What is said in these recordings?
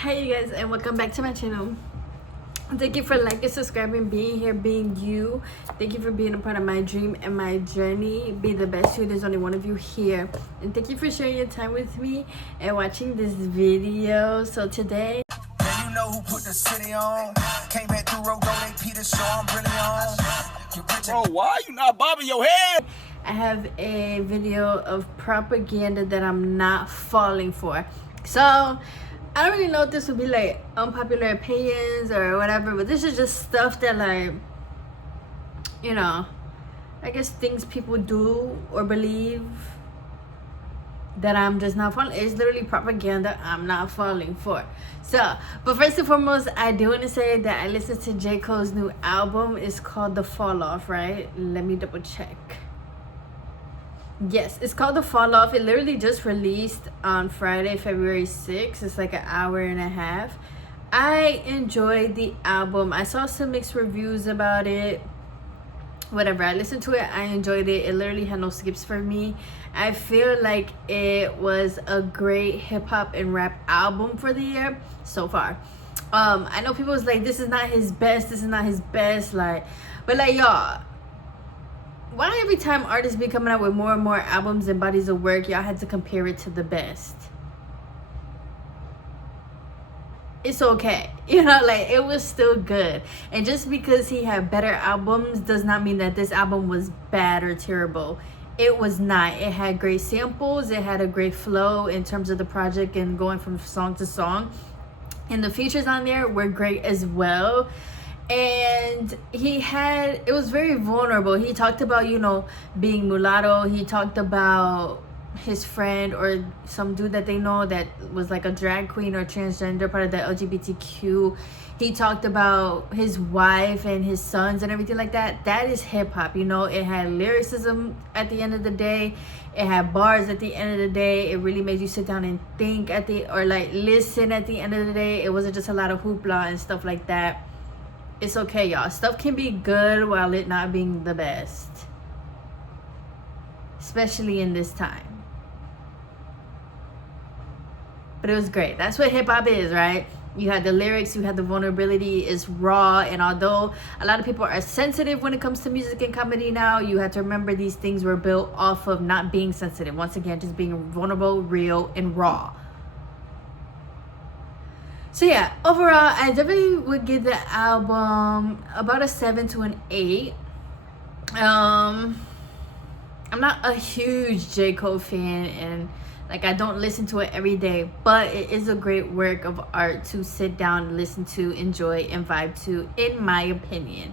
Hey you guys, and welcome back to my channel. Thank you for liking, subscribing, being here, being you. Thank you for being a part of my dream and my journey. Be the best you. There's only one of you here. And thank you for sharing your time with me and watching this video. So today, yeah, you know who put the city on. Came back through road, they Peter show. I'm really on. Bro, why you not bobbing your head? I have a video of propaganda that I'm not falling for. So I don't really know if this would be like unpopular opinions or whatever, but this is just stuff that, like, you know, I guess things people do or believe that I'm just not falling. It's literally propaganda I'm not falling for. So, but first and foremost, I do want to say that I listened to J. Cole's new album. It's called The Fall Off, right? Let me double check. Yes, it's called The Fall Off. It literally just released on Friday, February 6th. It's like an hour and a half. I enjoyed the album. I saw some mixed reviews about it. Whatever, I listened to it. I enjoyed it. It literally had no skips for me. I feel like it was a great hip-hop and rap album for the year so far. I know people was like, this is not his best. This is not his best. Like, but like, y'all, why every time artists be coming out with more and more albums and bodies of work, y'all had to compare it to the best? It's okay, you know, like, it was still good. And just because he had better albums does not mean that this album was bad or terrible. It was not. It had great samples. It had a great flow in terms of the project and going from song to song. And the features on there were great as well. And it was very vulnerable. He talked about, you know, being mulatto. He talked about his friend or some dude that they know that was like a drag queen or transgender, part of the LGBTQ. He talked about his wife and his sons and everything like that. That is hip hop, you know. It had lyricism at the end of the day. It had bars at the end of the day. It really made you sit down and think listen at the end of the day. It wasn't just a lot of hoopla and stuff like that. It's okay, y'all. Stuff can be good while it not being the best, especially in this time. But it was great. That's what hip-hop is, right? You had the lyrics, you had the vulnerability. It's raw. And although a lot of people are sensitive when it comes to music and comedy now, you have to remember these things were built off of not being sensitive. Once again, just being vulnerable, real, and raw. So yeah, overall, I definitely would give the album about a 7 to an 8. I'm not a huge J. Cole fan, and like, I don't listen to it every day, but it is a great work of art to sit down, listen to, enjoy, and vibe to, in my opinion.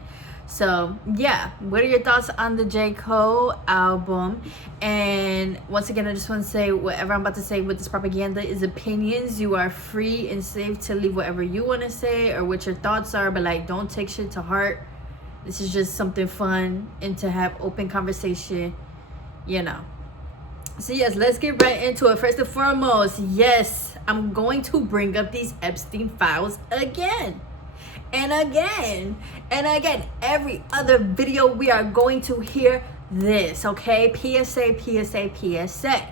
So yeah, what are your thoughts on the J. Cole album? And once again, I just want to say, whatever I'm about to say with this propaganda is opinions. You are free and safe to leave whatever you want to say or what your thoughts are, but like, don't take shit to heart. This is just something fun and to have open conversation, you know. So yes, let's get right into it. First and foremost, yes, I'm going to bring up these Epstein files again and again and again. Every other video we are going to hear this, okay? PSA, PSA, PSA.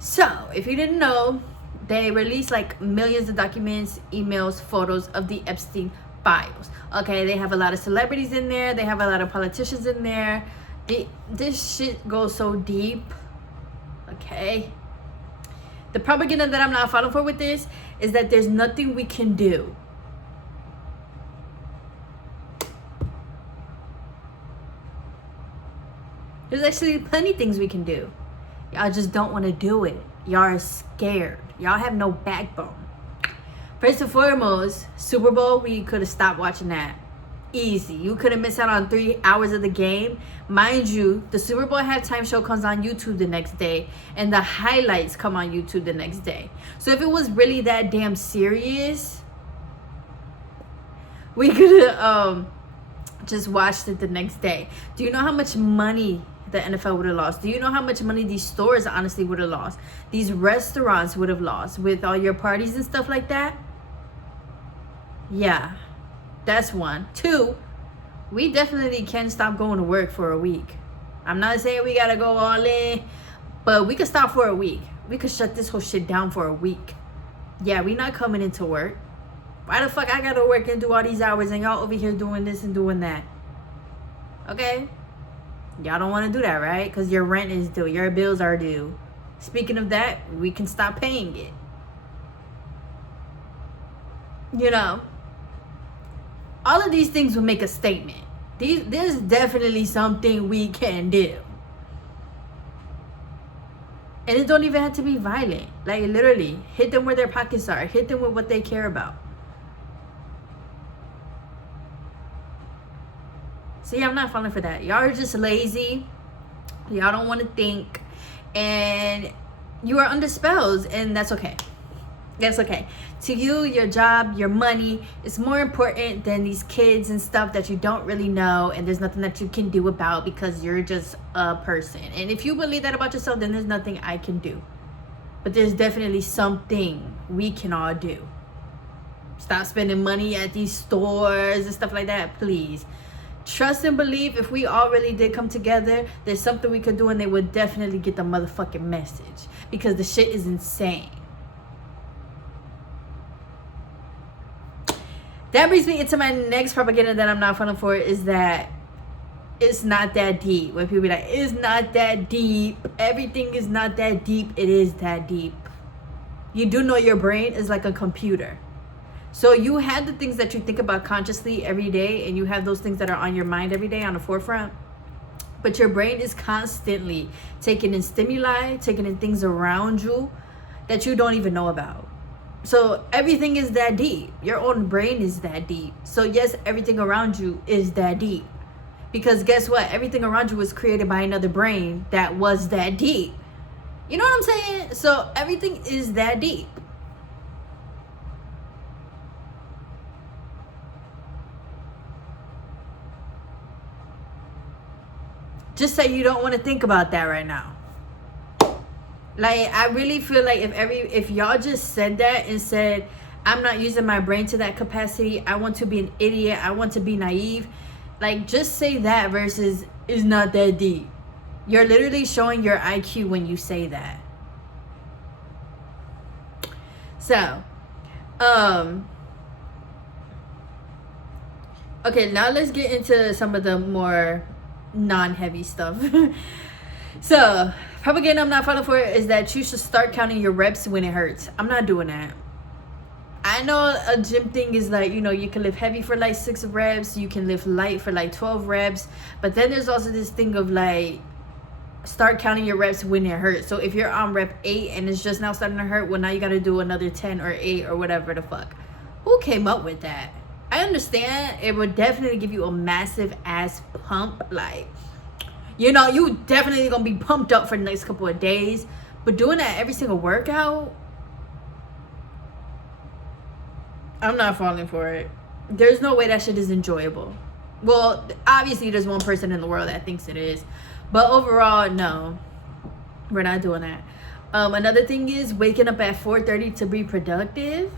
So if you didn't know, they released like millions of documents, emails, photos of the Epstein files. Okay, they have a lot of celebrities in there. They have a lot of politicians in there. This shit goes so deep. Okay, the propaganda that I'm not falling for with this is that there's nothing we can do. There's actually plenty of things we can do. Y'all just don't want to do it. Y'all are scared. Y'all have no backbone. First and foremost, Super Bowl, we could have stopped watching that. Easy. You could have missed out on 3 hours of the game. Mind you, the Super Bowl halftime show comes on YouTube the next day, and the highlights come on YouTube the next day. So if it was really that damn serious, we could have just watched it the next day. Do you know how much money the NFL would have lost? Do you know how much money these stores honestly would have lost? These restaurants would have lost with all your parties and stuff like that? Yeah. That's one. Two, we definitely can stop going to work for a week. I'm not saying we gotta go all in, but we could stop for a week. We could shut this whole shit down for a week. Yeah, we not coming into work. Why the fuck I gotta work and do all these hours and y'all over here doing this and doing that? Okay? Y'all don't want to do that, right? Because your rent is due. Your bills are due. Speaking of that, we can stop paying it. You know, all of these things will make a statement. There's definitely something we can do. And it don't even have to be violent. Like, literally, hit them where their pockets are. Hit them with what they care about. See, I'm not falling for that. Y'all are just lazy. Y'all don't want to think. And you are under spells. And that's okay. That's okay. To you, your job, your money is more important than these kids and stuff that you don't really know. And there's nothing that you can do about because you're just a person. And if you believe that about yourself, then there's nothing I can do. But there's definitely something we can all do. Stop spending money at these stores and stuff like that, please. Trust and believe if we all really did come together, there's something we could do and they would definitely get the motherfucking message. Because the shit is insane. That brings me into my next propaganda that I'm not falling for, is that it's not that deep. When people be like, it's not that deep. Everything is not that deep. It is that deep. You do know your brain is like a computer. So you have the things that you think about consciously every day, and you have those things that are on your mind every day on the forefront. But your brain is constantly taking in stimuli, taking in things around you that you don't even know about. So everything is that deep. Your own brain is that deep. So yes, everything around you is that deep. Because guess what? Everything around you was created by another brain that was that deep. You know what I'm saying? So everything is that deep. Just say you don't want to think about that right now. Like, I really feel like if y'all just said that and said, I'm not using my brain to that capacity, I want to be an idiot, I want to be naive, like, just say that versus it's not that deep. You're literally showing your IQ when you say that. So, okay, now let's get into some of the more non-heavy stuff. So, propaganda I'm not falling for is that you should start counting your reps when it hurts. I'm not doing that. I know a gym thing is like, you know, you can lift heavy for like 6 reps, you can lift light for like 12 reps, but then there's also this thing of like, start counting your reps when it hurts. So if you're on rep 8 and it's just now starting to hurt, well, now you got to do another 10 or 8 or whatever the fuck. Who came up with that? I understand it would definitely give you a massive ass pump, like, you know, you definitely gonna be pumped up for the next couple of days, but doing that every single workout, I'm not falling for it. There's no way that shit is enjoyable. Well, obviously there's one person in the world that thinks it is, but overall, no, we're not doing that. Another thing is waking up at 4:30 to be productive.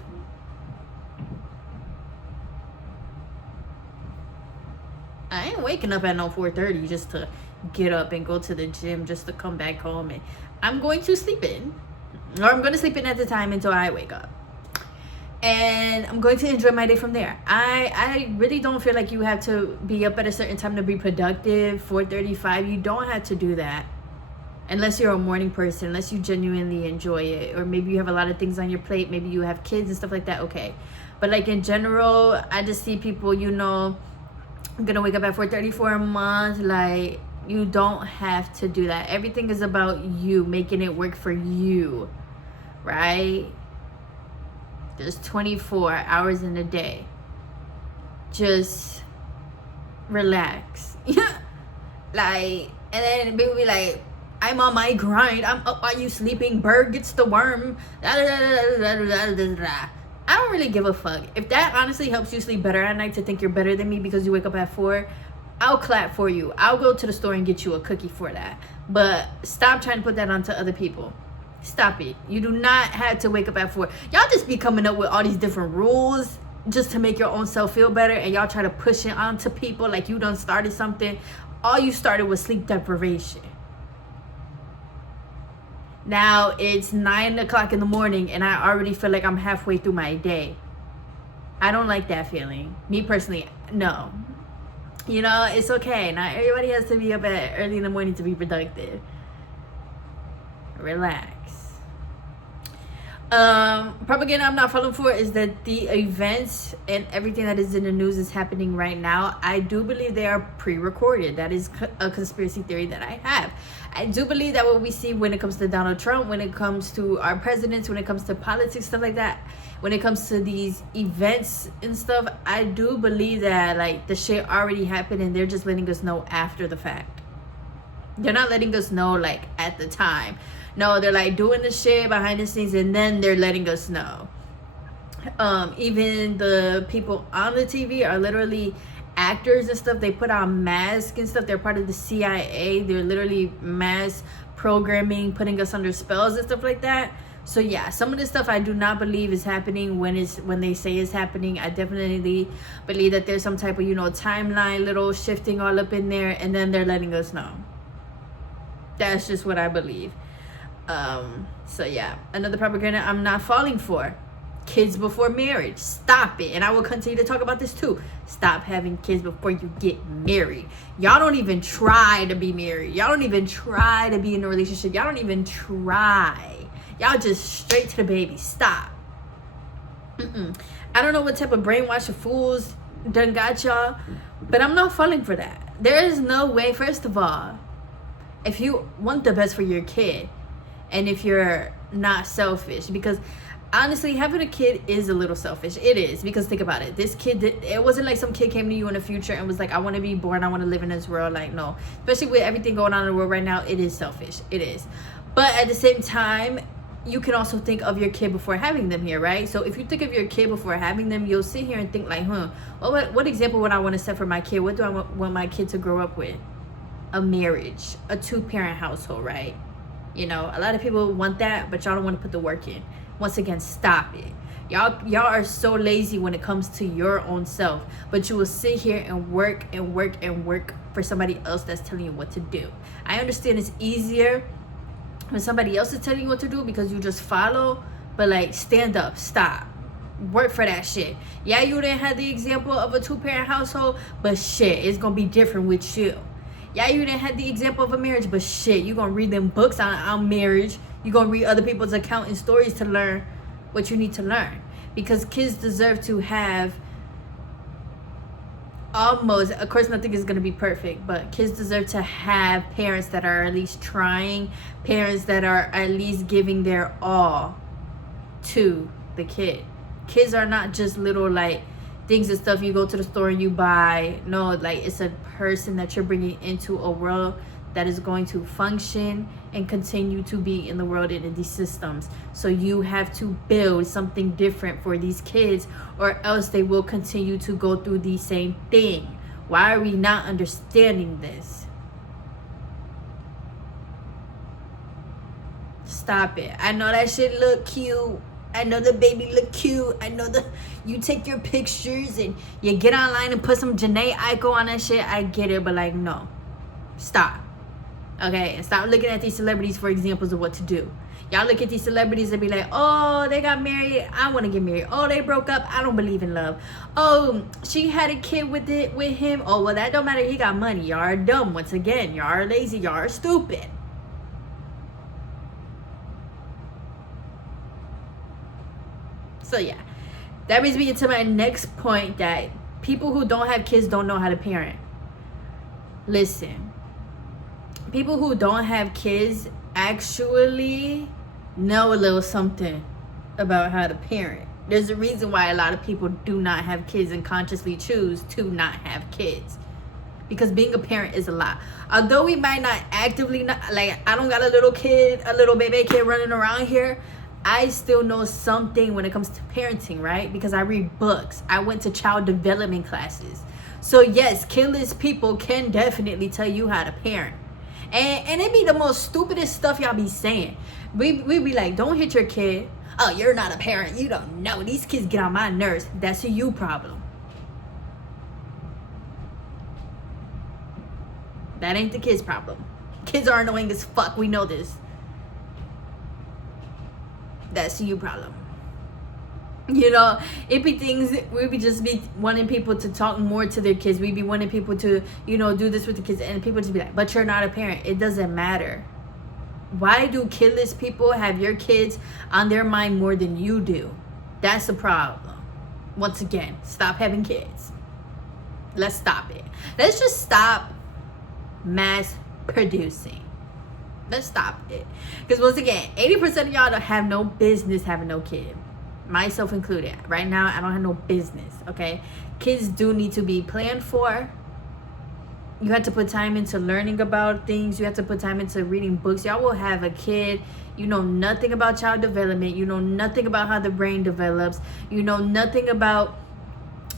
I ain't waking up at no 4:30 just to get up and go to the gym just to come back home, and I'm going to sleep in, or I'm going to sleep in at the time until I wake up, and I'm going to enjoy my day from there. I really don't feel like you have to be up at a certain time to be productive. 4:35, you don't have to do that unless you're a morning person, unless you genuinely enjoy it, or maybe you have a lot of things on your plate, maybe you have kids and stuff like that. Okay, but like in general, I just see people, you know, I'm gonna wake up at 4:30 for a month. Like, you don't have to do that. Everything is about you, making it work for you, right? There's 24 hours in a day. Just relax. Like, and then people be like, I'm on my grind, I'm up while you sleeping, bird gets the worm, I don't really give a fuck. If that honestly helps you sleep better at night, to think you're better than me because you wake up at 4, I'll clap for you. I'll go to the store and get you a cookie for that. But stop trying to put that onto other people. Stop it. You do not have to wake up at 4. Y'all just be coming up with all these different rules just to make your own self feel better, and y'all try to push it onto people like you done started something. All you started was sleep deprivation. Now it's 9 o'clock in the morning and I already feel like I'm halfway through my day. I don't like that feeling. Me personally, no. You know, it's okay. Not everybody has to be up at early in the morning to be productive. Relax. Propaganda I'm not falling for is that the events and everything that is in the news is happening right now. I do believe they are pre-recorded. That is a conspiracy theory that I have. I do believe that what we see when it comes to Donald Trump, when it comes to our presidents, when it comes to politics, stuff like that, when it comes to these events and stuff, I do believe that like the shit already happened and they're just letting us know after the fact. They're not letting us know like at the time. No, they're like doing the shit behind the scenes and then they're letting us know. Even the people on the TV are literally actors and stuff. They put on masks and stuff. They're part of the CIA. They're literally mass programming, putting us under spells and stuff like that. So yeah, some of this stuff I do not believe is happening when they say it's happening. I definitely believe that there's some type of, you know, timeline, little shifting all up in there, and then they're letting us know. That's just what I believe. So yeah, another propaganda I'm not falling for. Kids before marriage. Stop it. And I will continue to talk about this too. Stop having kids before you get married. Y'all don't even try to be married. Y'all don't even try to be in a relationship. Y'all don't even try. Y'all just straight to the baby. Stop. I don't know what type of brainwash of fools done got y'all, but I'm not falling for that. There is no way, first of all, if you want the best for your kid, and if you're not selfish, because honestly having a kid is a little selfish. It is, because think about it. This kid, it wasn't like some kid came to you in the future and was like, I want to be born, I want to live in this world. Like, no, especially with everything going on in the world right now, it is selfish. It is. But at the same time, you can also think of your kid before having them here, right? So if you think of your kid before having them, you'll sit here and think like, what example would I want to set for my kid? What do I want my kid to grow up with? A marriage, a 2-parent household, right? You know, a lot of people want that, but y'all don't want to put the work in. Once again, stop it. Y'all are so lazy when it comes to your own self, but you will sit here and work and work and work for somebody else that's telling you what to do. I understand it's easier when somebody else is telling you what to do because you just follow, but like, stand up, stop, work for that shit. Yeah, you didn't have the example of a 2-parent household, but shit, it's gonna be different with you. Yeah, you didn't have the example of a marriage, but shit, you gonna read them books on marriage. You gonna read other people's account and stories to learn what you need to learn. Because kids deserve to have almost, of course nothing is gonna be perfect, but kids deserve to have parents that are at least trying, parents that are at least giving their all to the kid. Kids are not just little like things and stuff you go to the store and you buy. No, like, it's a person that you're bringing into a world that is going to function and continue to be in the world and in these systems. So you have to build something different for these kids, or else they will continue to go through the same thing. Why are we not understanding this? Stop it. I know that shit look cute. I know the baby look cute. I know you take your pictures and you get online and put some Janae Aiko on that shit. I get it, but like, no. Stop. Okay? And stop looking at these celebrities for examples of what to do. Y'all look at these celebrities and be like, oh, they got married, I want to get married. Oh, they broke up, I don't believe in love. Oh, she had a kid with him. Oh, well, that don't matter, he got money. Y'all are dumb. Once again, y'all are lazy. Y'all are stupid. So yeah, that brings me into my next point, that people who don't have kids don't know how to parent. Listen, people who don't have kids actually know a little something about how to parent. There's a reason why a lot of people do not have kids and consciously choose to not have kids, because being a parent is a lot. Although we might not actively, like, I don't got a little kid, a little baby kid running around here, I still know something when it comes to parenting, right? Because I read books. I went to child development classes. So yes, kidless people can definitely tell you how to parent. And it be the most stupidest stuff y'all be saying. We be like, don't hit your kid. Oh, you're not a parent. You don't know. These kids get on my nerves. That's a you problem. That ain't the kid's problem. Kids are annoying as fuck. We know this. that's you problem. You know, it be things, we be just be wanting people to talk more to their kids. We be wanting people to, you know, do this with the kids, and people just be like, but you're not a parent. It doesn't matter. Why do kidless people have your kids on their mind more than you do? That's the problem. Once again, stop having kids. Let's stop it. Let's just stop mass producing. Let's stop it. Because once again, 80% of y'all don't have no business having no kid. Myself included. Right now, I don't have no business, okay? Kids do need to be planned for. You have to put time into learning about things. You have to put time into reading books. Y'all will have a kid. You know nothing about child development. You know nothing about how the brain develops. You know nothing about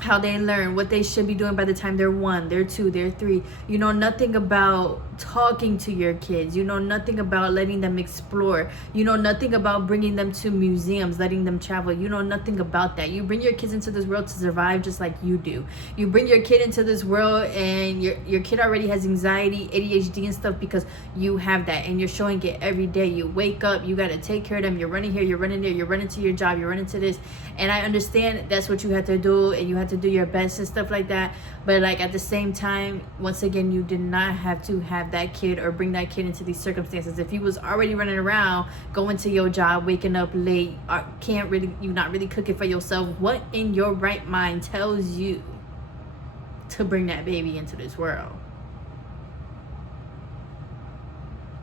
how they learn, what they should be doing by the time they're 1, they're 2, they're 3. You know nothing about talking to your kids. You know nothing about letting them explore. You know nothing about bringing them to museums, letting them travel. You know nothing about that. You bring your kids into this world to survive just like you do. You bring your kid into this world and your kid already has anxiety, ADHD and stuff because you have that, and you're showing it every day. You wake up, you got to take care of them. You're running here, you're running there, you're running to your job, you're running to this. And I understand that's what you have to do, and you have to do your best and stuff like that, but like at the same time, once again, you did not have to have that kid or bring that kid into these circumstances. If you was already running around, going to your job, waking up late, you're not really cooking for yourself, what in your right mind tells you to bring that baby into this world?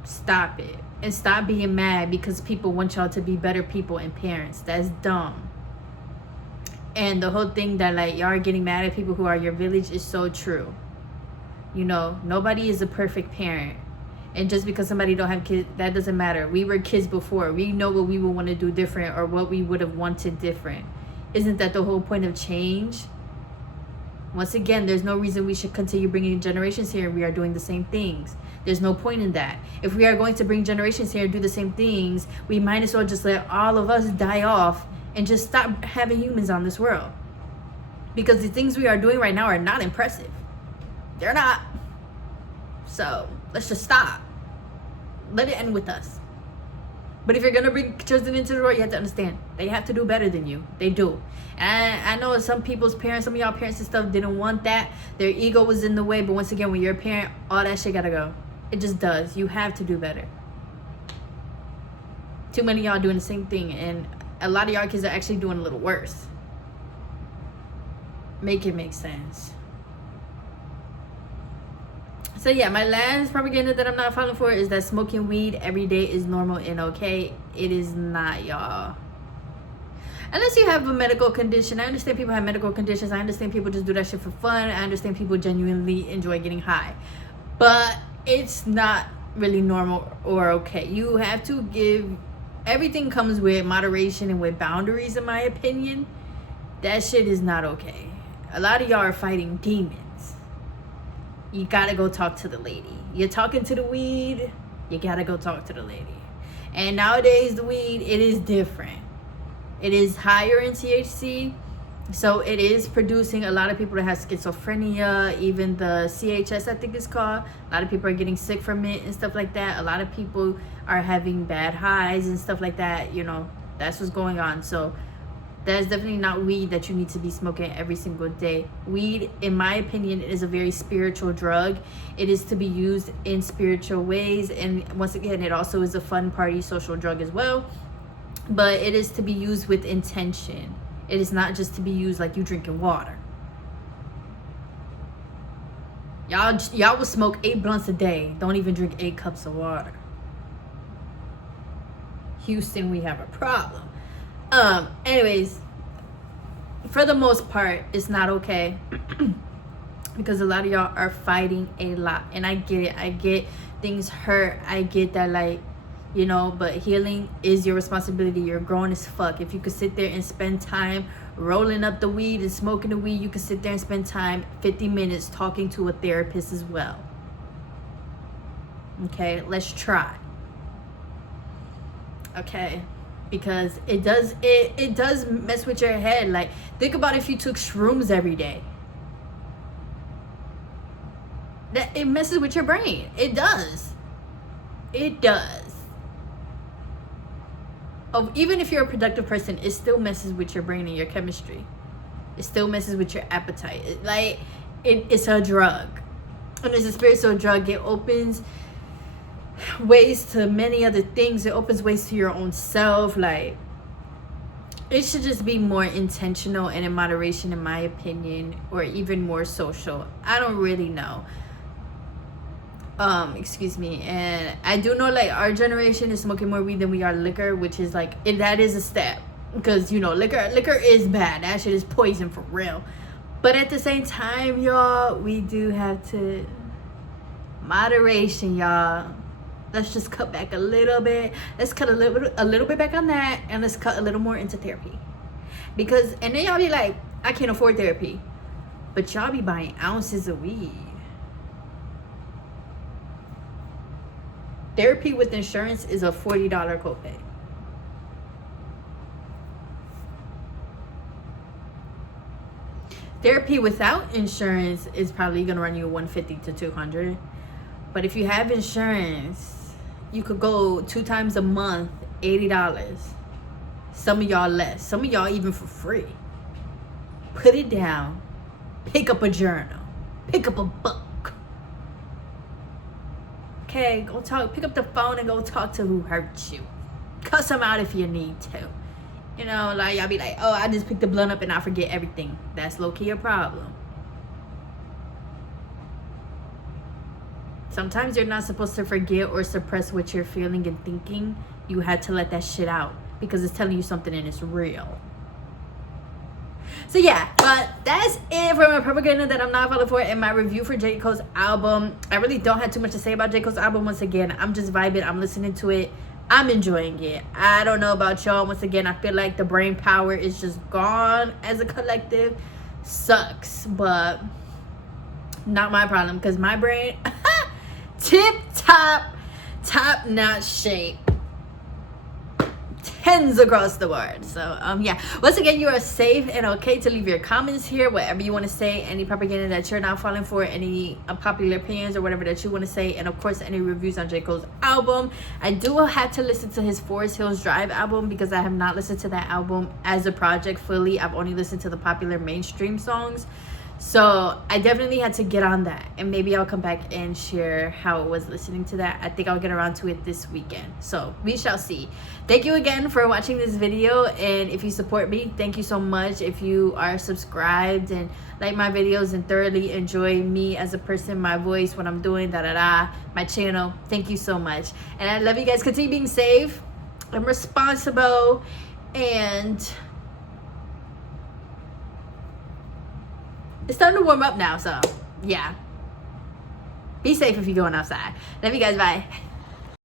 Stop it. And stop being mad because people want y'all to be better people and parents. That's dumb. And the whole thing that like y'all are getting mad at people who are your village is so true. You know, nobody is a perfect parent. And just because somebody don't have kids, that doesn't matter. We were kids before. We know what we would want to do different or what we would have wanted different. Isn't that the whole point of change? Once again, there's no reason we should continue bringing generations here and we are doing the same things. There's no point in that. If we are going to bring generations here and do the same things, we might as well just let all of us die off and just stop having humans on this world. Because the things we are doing right now are not impressive. They're not. So let's just stop. Let it end with us. But if you're gonna bring children into the world, you have to understand they have to do better than you. They do. And I know some people's parents, some of y'all parents and stuff didn't want that. Their ego was in the way. But once again, when you're a parent, all that shit gotta go. It just does. You have to do better. Too many of y'all doing the same thing, and a lot of y'all kids are actually doing a little worse. Make it make sense. So yeah, my last propaganda that I'm not falling for is that smoking weed every day is normal and okay. It is not, y'all. Unless you have a medical condition. I understand people have medical conditions. I understand people just do that shit for fun. I understand people genuinely enjoy getting high. But it's not really normal or okay. You have to give... Everything comes with moderation and with boundaries, in my opinion. That shit is not okay. A lot of y'all are fighting demons. You gotta go talk to the lady. You're talking to the weed, you gotta go talk to the lady. And nowadays, the weed, it is different. It is higher in THC, so it is producing a lot of people that have schizophrenia, even the CHS, I think it's called. A lot of people are getting sick from it and stuff like that. A lot of people are having bad highs and stuff like that. You know, that's what's going on. So that's definitely not weed that you need to be smoking every single day. Weed, in my opinion, is a very spiritual drug. It is to be used in spiritual ways. And once again, it also is a fun party social drug as well. But it is to be used with intention. It is not just to be used like you drinking water. Y'all will smoke 8 blunts a day. Don't even drink 8 cups of water. Houston, we have a problem. Anyways, for the most part, it's not okay. Because a lot of y'all are fighting a lot. And I get it. I get things hurt. I get that, like, you know, but healing is your responsibility. You're grown as fuck. If you could sit there and spend time rolling up the weed and smoking the weed, you could sit there and spend time, 50 minutes, talking to a therapist as well. Okay, let's try. Okay, because it does mess with your head. Like, think about if you took shrooms every day. That it messes with your brain. It does. even if you're a productive person, it still messes with your brain and your chemistry. It still messes with your appetite. It's a drug. And it's a spiritual drug. It opens ways to many other things. It opens ways to your own self. Like, it should just be more intentional and in moderation, in my opinion, or even more social. I don't really know. Excuse me. And I do know, like, our generation is smoking more weed than we are liquor, which is like, that is a step, because, you know, liquor is bad. That shit is poison for real. But at the same time, y'all, we do have to moderation, y'all. Let's just cut back a little bit. Let's cut a little bit back on that, and let's cut a little more into therapy. Because, and then y'all be like, I can't afford therapy, but y'all be buying ounces of weed. Therapy with insurance is a $40 copay. Therapy without insurance is probably gonna run you $150 to $200. But if you have insurance, you could go 2 times a month, $80. Some of y'all less. Some of y'all even for free. Put it down. Pick up a journal. Pick up a book. Okay, go talk. Pick up the phone and go talk to who hurt you. Cuss them out if you need to. You know, like, y'all be like, oh, I just picked the blunt up and I forget everything. That's low-key a problem. Sometimes you're not supposed to forget or suppress what you're feeling and thinking. You had to let that shit out because it's telling you something and it's real. So yeah, but that's it for my propaganda that I'm not falling for in my review for J. Cole's album. I really don't have too much to say about J. Cole's album. Once again, I'm just vibing. I'm listening to it. I'm enjoying it. I don't know about y'all. Once again, I feel like the brain power is just gone as a collective. Sucks, but not my problem, because my brain top notch shape, 10s across the board. So yeah, once again, you are safe and okay to leave your comments here, whatever you want to say, any propaganda that you're not falling for, any unpopular opinions or whatever that you want to say, and of course any reviews on J. Cole's album. I do have to listen to his Forest Hills Drive album because I have not listened to that album as a project fully. I've only listened to the popular mainstream songs. So I definitely had to get on that, and maybe I'll come back and share how it was listening to that. I think I'll get around to it this weekend, so we shall see. Thank you again for watching this video, and if you support me, thank you so much. If you are subscribed and like my videos and thoroughly enjoy me as a person, my voice, what I'm doing, my channel, thank you so much. And I love you guys. Continue being safe and responsible, and it's starting to warm up now, so yeah. Be safe if you're going outside. Love you guys. Bye.